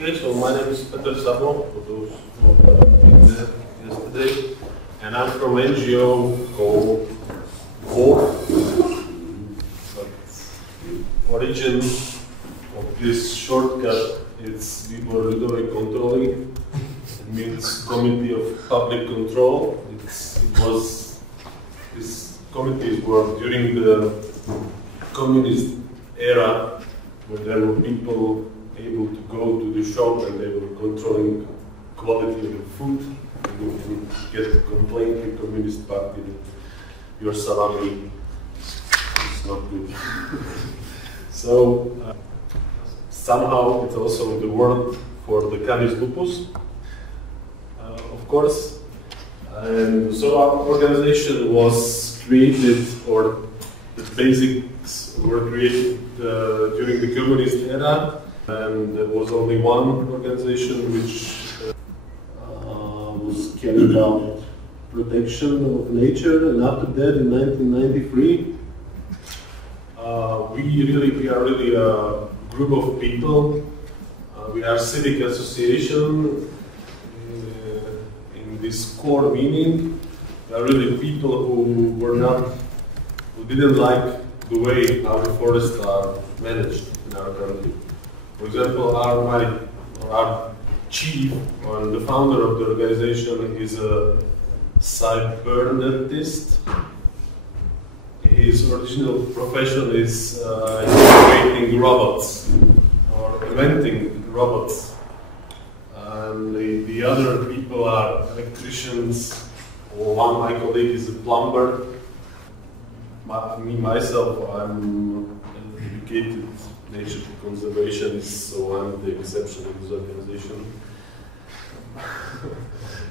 Okay, so my name is Petr Sabo, for those who have been there yesterday, and I'm from NGO called But origin of this shortcut is Výbor ľudovej kontroly. It means Committee of Public Control. These committees were during the communist era, where there were people able to go to the shop and they were controlling quality of the food. And you can get a complaint to the Communist Party that your salami is not good. So somehow it's also the word for the Canis lupus, of course. And so our organization was created, or the basics were created during the communist era, and there was only one organization which was carrying out protection of nature, and after that, in 1993, we are really a group of people. We are a civic association in this core meaning. We are really people who didn't like the way how the forests are managed in our country. For example, our chief and the founder of the organization is a cybernetist. His original profession is creating robots or inventing robots. And the other people are electricians. One of my colleagues is a plumber. Myself, I'm an educated nature conservationist, so I'm the exception in this organization.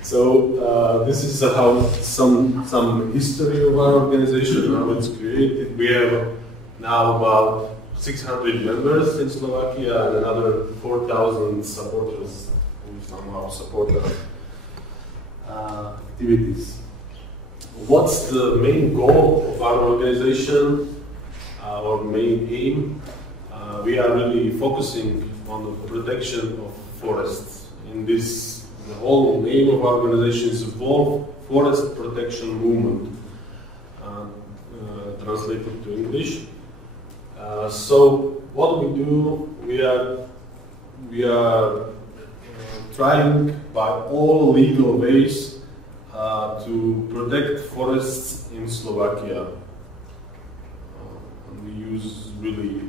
So this is how some history of our organization, how it's created. We have now about 600 members in Slovakia and another 4,000 supporters who somehow support our activities. What's the main goal of our organization, our main aim? We are really focusing on the protection of forests. The whole name of our organization is Forest Protection Movement, translated to English. So what we do, we are trying by all legal ways to protect forests in Slovakia. We use really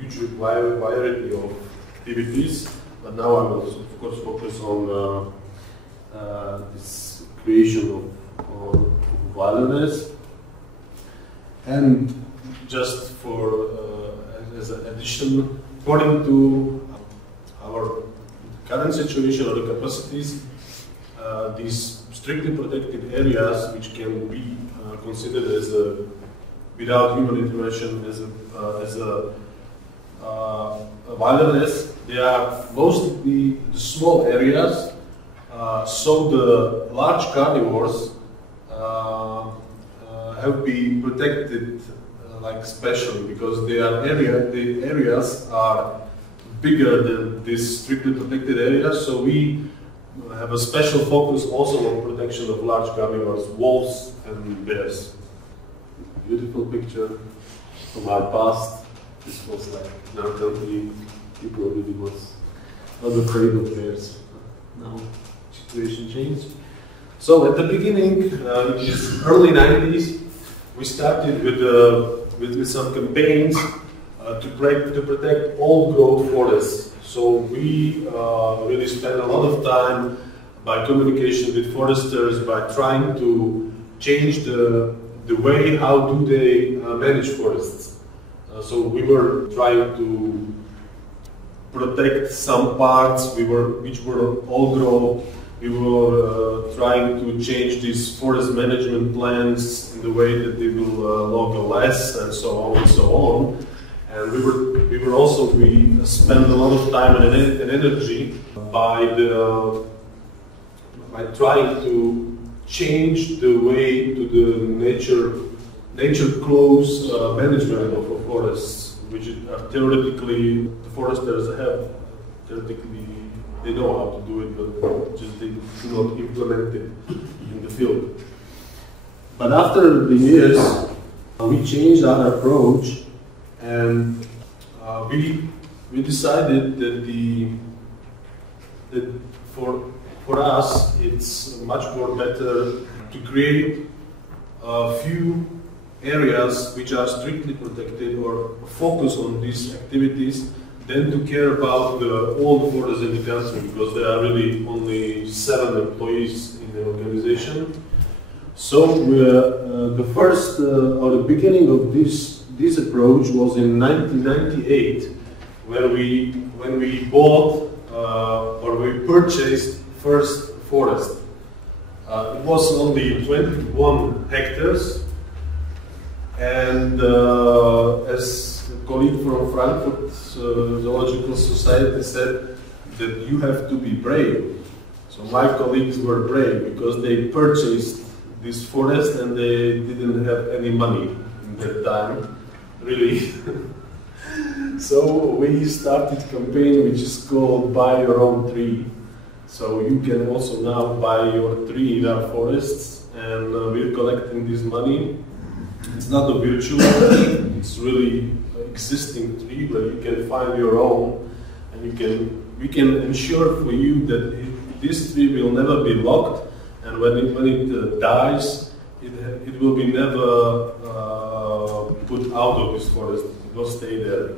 huge variety of activities, but now I will of course focus on this creation of wilderness. And just as an addition, according to our current situation or the capacities, these strictly protected areas, which can be considered as without human intervention as a wilderness, they are mostly the small areas. So the large carnivores have been protected like specially, because the areas are bigger than these strictly protected areas. So we have a special focus also on protection of large carnivores, wolves and bears. Beautiful picture from our past. This was like in our country, people really was not afraid of bears. Now situation changed. So at the beginning, in the early 90s, we started with some campaigns to protect old growth forests. So we really spent a lot of time by communication with foresters, by trying to change the way how do they manage forests. So we were trying to protect some parts which were old growth. We were trying to change these forest management plans in the way that they will log less, and so on and so on. And we spent a lot of time and energy by trying to change the way to the nature close management of forests, which are theoretically the foresters have. Theoretically, they know how to do it, but just they do not implement it in the field. But after the years, we changed our approach, and we decided that for us it's much more better to create a few areas which are strictly protected or focus on these activities than to care about all the forests in the country, because there are really only 7 employees in the organization. So the first or the beginning of this approach was in 1998, when we bought or we purchased first forest. It was only 21 hectares, and as a colleague from Frankfurt Zoological Society said, that you have to be brave. So my colleagues were brave because they purchased this forest and they didn't have any money in that time, really. So we started a campaign which is called Buy Your Own Tree. So you can also now buy your tree in our forests, and we're collecting this money. It's not a virtual tree, it's really an existing tree where you can find your own, and we can ensure for you that this tree will never be locked, and when it dies, it will be never put out of this forest. It will stay there.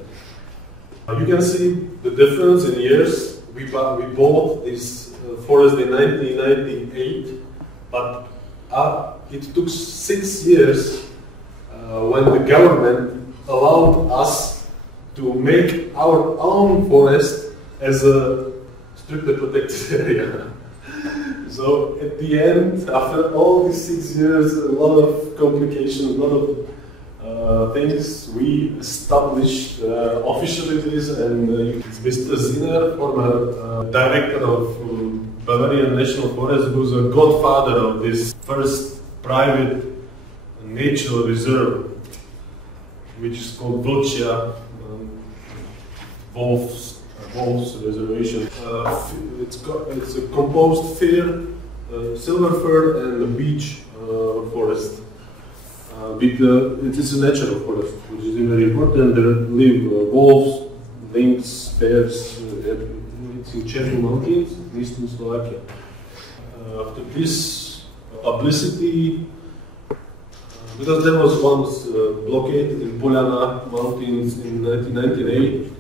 You can see the difference in years. We bought this forest in 1998, but it took 6 years when the government allowed us to make our own forest as a strictly protected area. So at the end, after all these 6 years, a lot of complications, a lot of things, we established officially this, and Mr. Zinner, former director of Bavarian National Forest, who's a godfather of this first private natural reserve, which is called Vlčia, Wolves Reservation. It's a composed fir, silver fir, and a beech forest. It is a natural forest, which is very important. There live wolves, lynx, bears. It's in Czech Mountains, in eastern Slovakia. After this publicity, because there was once blockade in Poljana Mountains in 1998,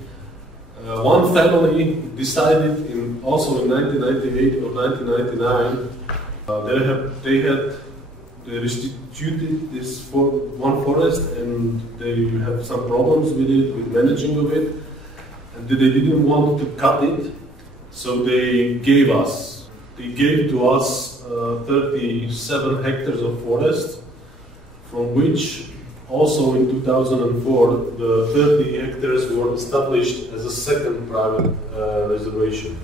one family decided also in 1998 or 1999, they restituted this one forest, and they have some problems with it, with managing of it, and they didn't want to cut it, so they gave to us 37 hectares of forest, from which also in 2004 the 30 hectares were established as a second private reservation.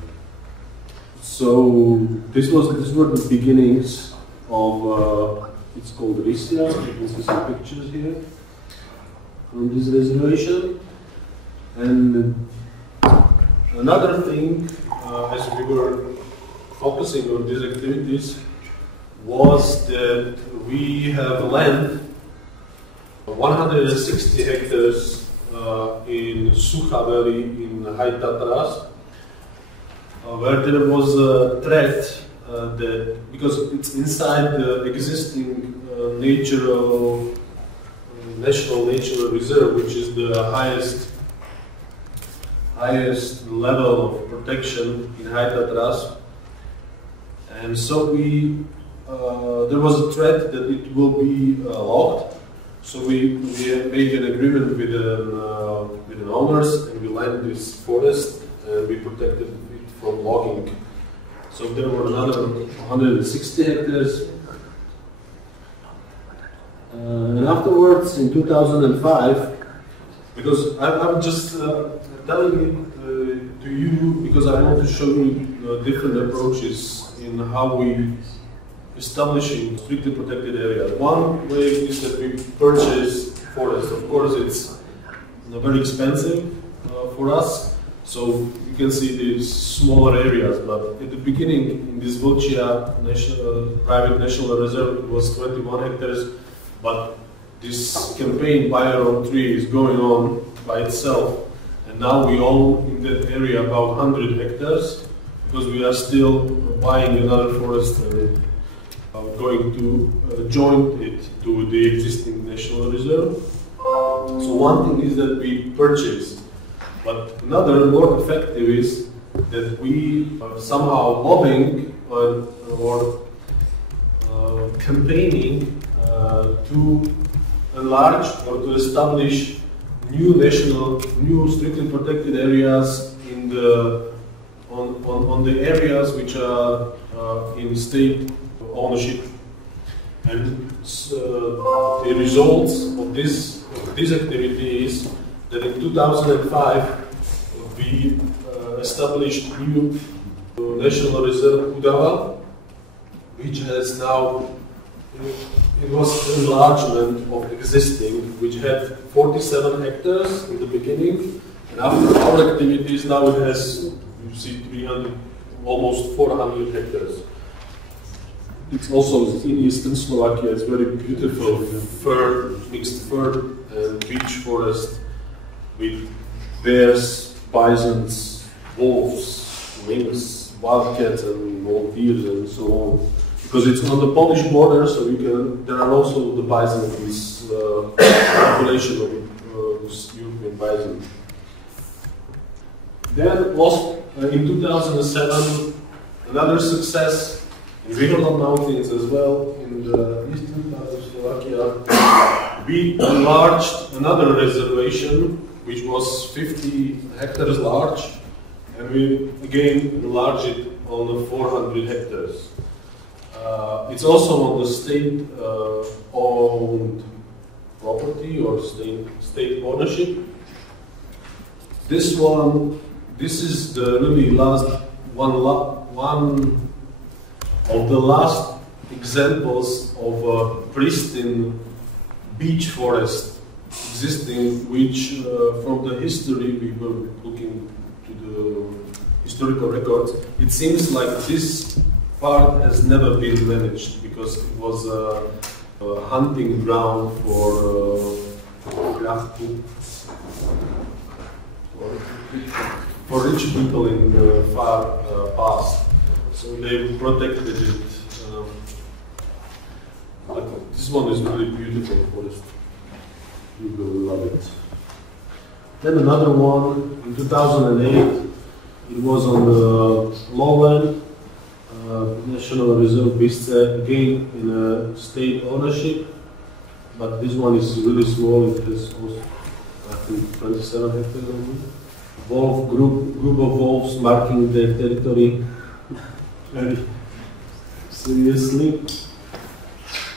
So these were the beginnings of, it's called Risia. You can see some pictures here from this reservation. And another thing, as we were focusing on these activities, was that we have land, 160 hectares in Sucha Valley in High Tatras, where there was a threat that, because it's inside the existing National Natural Reserve, which is the highest level of protection in High Tatras, and so there was a threat that it will be locked. So we made an agreement with the owners, and we landed this forest, and we protected it from logging. So there were another 160 hectares. And afterwards, in 2005, because I'm just telling it to you because I want to show you different approaches in how we establishing strictly protected areas. One way is that we purchase forest. Of course, it's very expensive for us, So you can see these smaller areas, but at the beginning in this Vlčia private national reserve it was 21 hectares, but this campaign Buy Your Own Tree is going on by itself, and now we own in that area about 100 hectares because we are still buying another forest and going to join it to the existing national reserve. So one thing is that we purchase, but another more effective is that we are somehow lobbying or campaigning to enlarge or to establish new strictly protected areas in on the areas which are in state ownership. And the results of this activity is that in 2005 we established new national reserve Udava, which has now, it was enlargement of existing, which had 47 hectares in the beginning, and after our activities now it has, you see, 300, almost 400 hectares. It's also in eastern Slovakia. It's very beautiful mixed fir and beech forest with bears, bisons, wolves, lynx, wildcats, and wild deers, and so on. Because it's on the Polish border, so there are also the bison in this population of European bison. Then in 2007, another success in Vyhorod Mountains as well, in the eastern part of Slovakia. We enlarged another reservation, which was 50 hectares large, and we again enlarged it on the 400 hectares. It's also on the state-owned property or state ownership. This is the really last one of the last examples of a pristine beech forest existing, which from the history, we were looking to the historical records, it seems like this part has never been managed because it was a hunting ground for rich people in the far past. So they protected it. This one is really beautiful forest. You will love it. Then another one in 2008. It was on the lowland, National Reserve Bisce, again in state ownership. But this one is really small. It has also, I think, 27 hectares only. Wolf group of wolves marking their territory very seriously.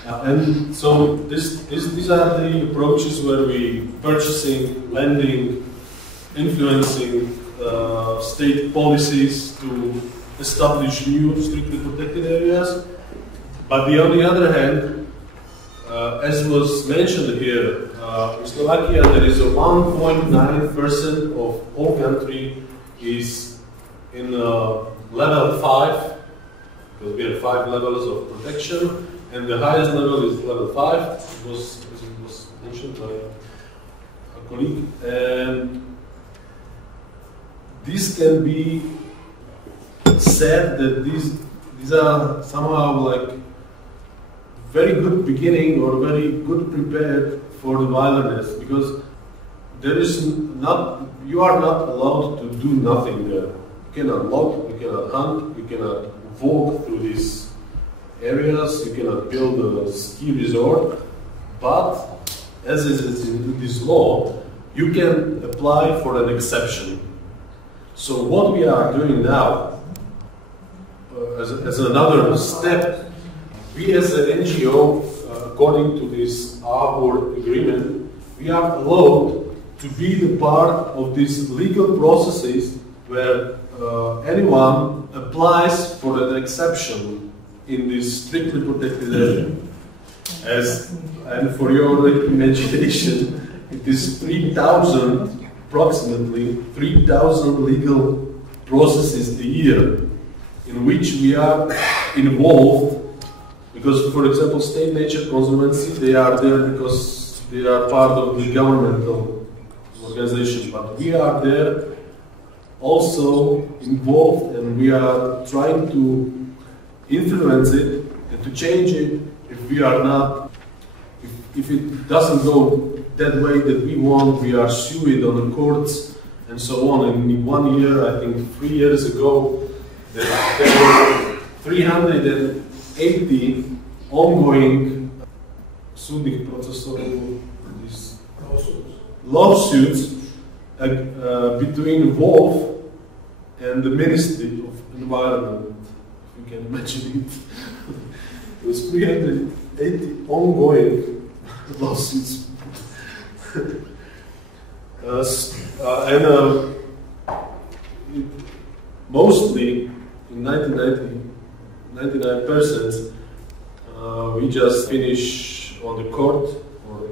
And so these are the approaches where we purchasing, lending, influencing state policies to establish new strictly protected areas. But on the other hand, as was mentioned here, in Slovakia there is a 1.9% of all country is in level 5, because we have 5 levels of protection, and the highest level is level 5, as it was mentioned by a colleague. And this can be said that these are somehow like very good beginning or very good prepared for the wilderness, because you are not allowed to do nothing there. You cannot log, you cannot hunt, you cannot walk through these areas, you cannot build a ski resort, but as is in this law, you can apply for an exception. So what we are doing now, as another step, we as an NGO, according to this Arbor agreement, we are allowed to be the part of these legal processes where anyone applies for an exception in this strictly protected area. And for your imagination, it is 3,000 approximately 3,000 legal processes a year in which we are involved. Because, for example, State Nature Conservancy, they are there because they are part of the governmental organization, but we are there also involved, and we are trying to influence it and to change it if we are not, if it doesn't go that way that we want, we are sued on the courts and so on. And in 1 year, I think 3 years ago, there were 380 ongoing lawsuits between Wolf and the Ministry of Environment, if you can imagine it. It was 380 ongoing lawsuits. Mostly in 99%, we just finish on the court or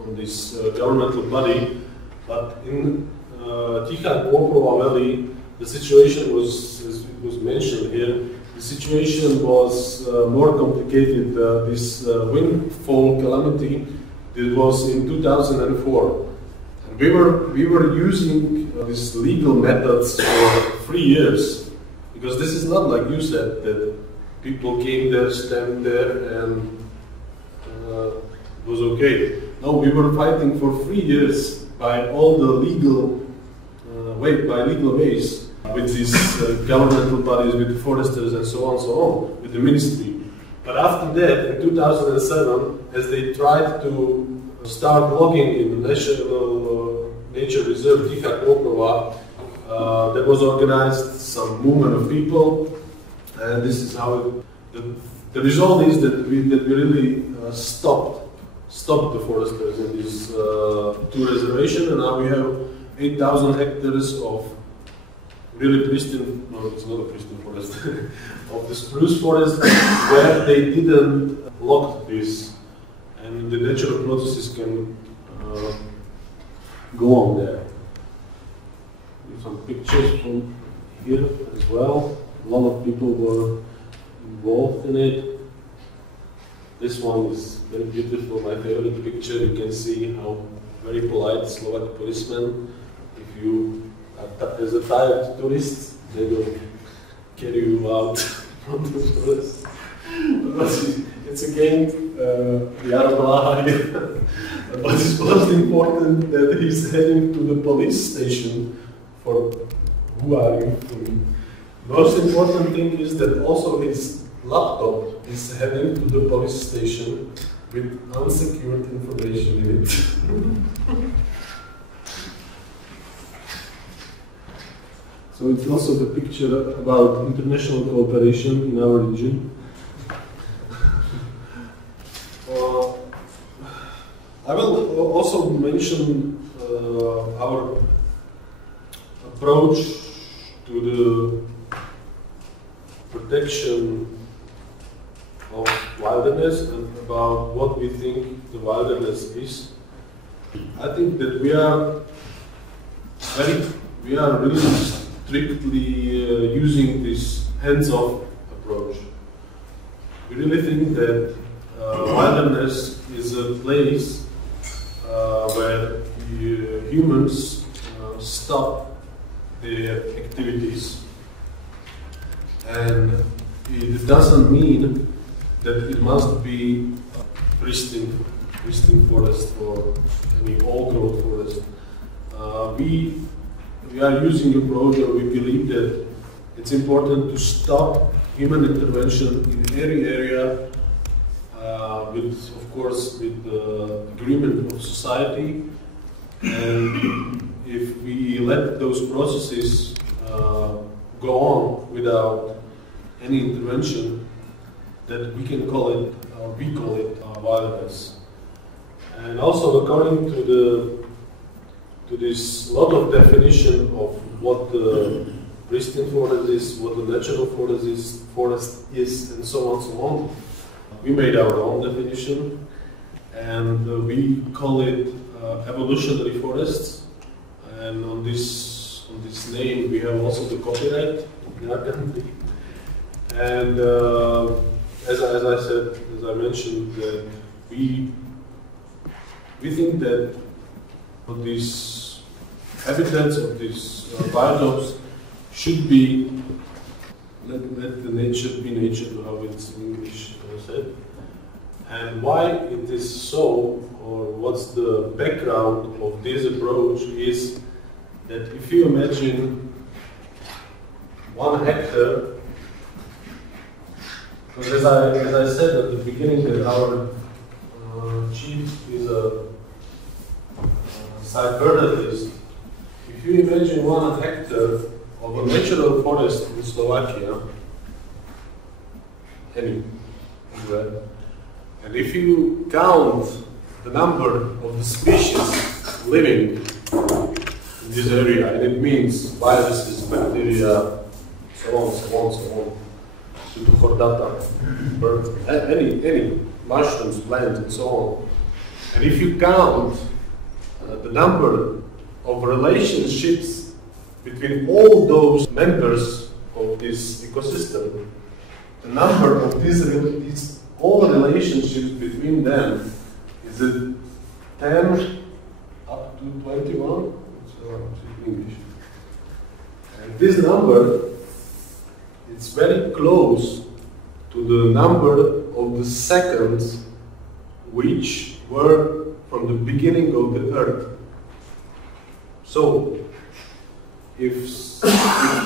on this governmental body, but in Tichá Poprova Valley, the situation was, as it was mentioned here, the situation was more complicated. This windfall calamity, it was in 2004. And we were using these legal methods for 3 years, because this is not like you said, that people came there, stand there, and it was okay. No, we were fighting for 3 years by all the legal ways, with these governmental bodies, with the foresters and so on, with the ministry. But after that, in 2007, as they tried to start logging in the National Nature Reserve Tichá Poprova, there was organized some movement of people, and this is how the result is that we really stopped the foresters in this two reservation, and now we have 8,000 hectares of really pristine, no, it's not a pristine forest, of the spruce forest where they didn't log this, and the natural processes can go on there. Some pictures from here as well. A lot of people were involved in it. This one is very beautiful, my favorite picture. You can see how very polite Slovak policemen, if you as a tired tourist, they will carry you out from the forest. It's again Jaromír. But it's most important that he's heading to the police station for who are you? Most important thing is that also his laptop is heading to the police station with unsecured information in it. So it's also the picture about international cooperation in our region. I will also mention our approach to the protection of wilderness and about what we think the wilderness is. I think that we are really strictly using this hands-off approach. We really think that wilderness is a place where humans stop their activities, and it doesn't mean that it must be pristine forest or any old-growth forest. We are using an approach where we believe that it's important to stop human intervention in every area, with, of course, with the agreement of society. And if we let those processes go on without any intervention, that we can call it, or we call it, wilderness. And also, according to this lot of definition of what the pristine forest is, what the natural forest is, and so on, we made our own definition, and we call it evolutionary forests. And on this name we have also the copyright in our country. And as I said, as I mentioned, we think that of these habitats, of these biotopes, should be let the nature be nature, how it's in English said. And why it is so, or what's the background of this approach, is that if you imagine 1 hectare, because as I said at the beginning that our chief is a cyberneticist, if you imagine 1 hectare of a natural forest in Slovakia, anywhere, and if you count the number of the species living in this area, and it means viruses, bacteria, so on, so on, so on, to chordata, birds, any mushrooms, plants, and so on. And if you count the number of relationships between all those members of this ecosystem, the number of these all relationships between them is at 10 up to 21. It's English. And this number, it's very close to the number of the seconds which were from the beginning of the Earth. So, if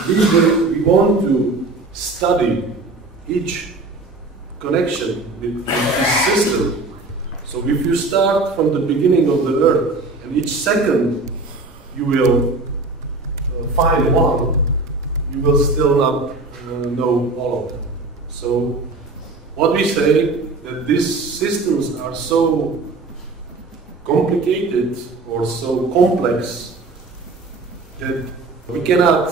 we want to study each connection with this system, so if you start from the beginning of the Earth, and each second you will find one, you will still not know all of them. So, what we say, that these systems are so complicated or so complex that we cannot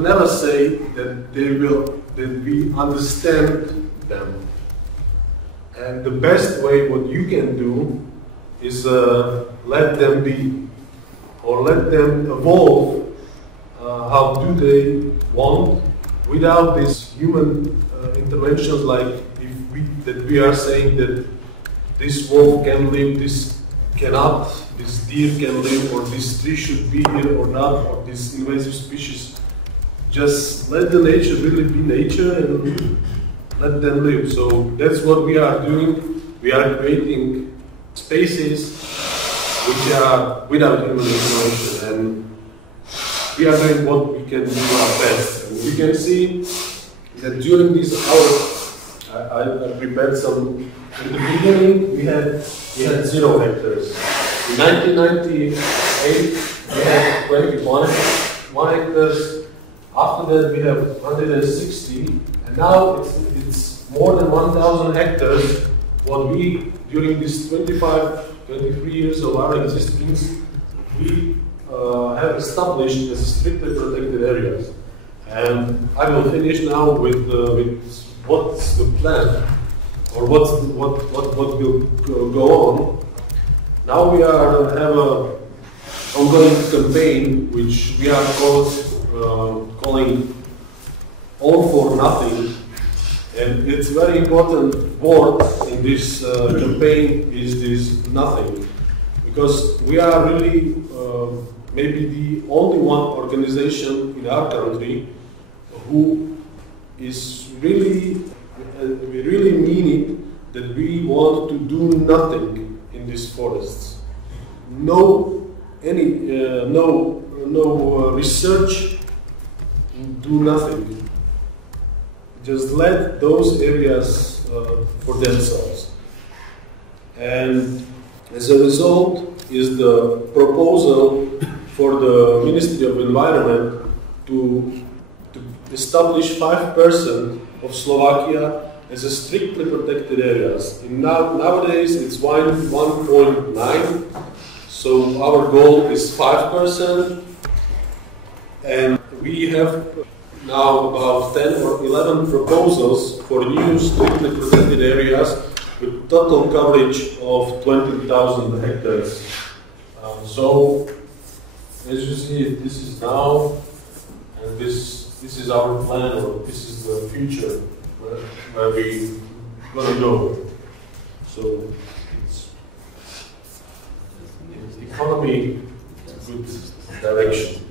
never say that we understand them. And the best way what you can do is let them be, or let them evolve how do they want, without these human interventions, like that we are saying that this wolf can live, this cannot, this deer can live, or this tree should be here or not, or this invasive species. Just let the nature really be nature and let them live. So that's what we are doing. We are creating spaces which are without human intervention, and we are doing what we can do our best. And we can see that during these hours, I prepared some. In the beginning, we had 0 hectares. In 1998, we had 21 hectares. After that, we have 160, and now it's more than 1,000 hectares. What we, during these 23 years of our existence, we have established as strictly protected areas. And I will finish now with what's the plan, or what will go on. Now we have a ongoing campaign which we are calling All for Nothing, and it's very important word in this campaign is this nothing, because we are really maybe the only one organization in our country who is really, we really mean it, that we want to do nothing in these forests. No research, do nothing. Just let those areas for themselves. And as a result is the proposal for the Ministry of Environment to establish 5% of Slovakia as a strictly protected areas. Nowadays it's 1.9, so our goal is 5%, and we have now about 10 or 11 proposals for new strictly protected areas with total coverage of 20,000 hectares. So as you see, this is now, and this is our plan, or this is the future where we gonna go. So it's economy, good direction.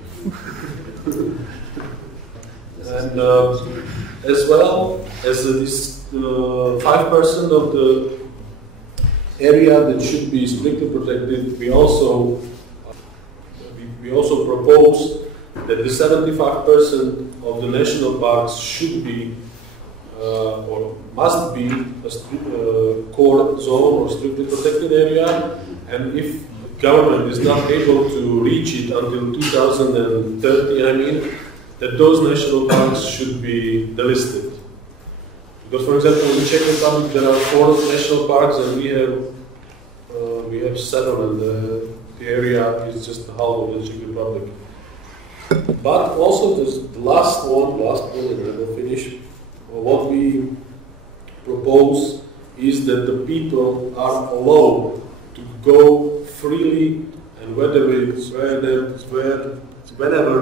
And as well as this 5% of the area that should be strictly protected, we also propose that the 75% of the national parks should be or must be a core zone or strictly protected area, and if government is not able to reach it until 2030, I mean, that those national parks should be delisted. Because, for example, in the Czech Republic there are 4 national parks, and we have 7, and the area is just half of the Czech Republic. But also the last one, and I will finish. What we propose is that the people are allowed to go freely and whenever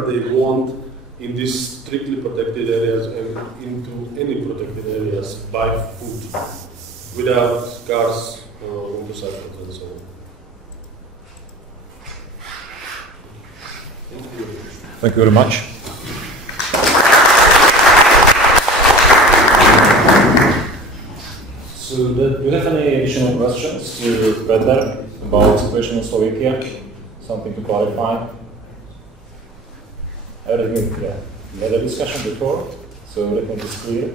they want in these strictly protected areas and into any protected areas by foot, without cars, motorcycles, and so on. Thank you. Thank you very much. So, do you have any additional questions to Petr about the situation in Slovakia? Something to clarify? Everything, yeah. We had a discussion before, so everything is clear.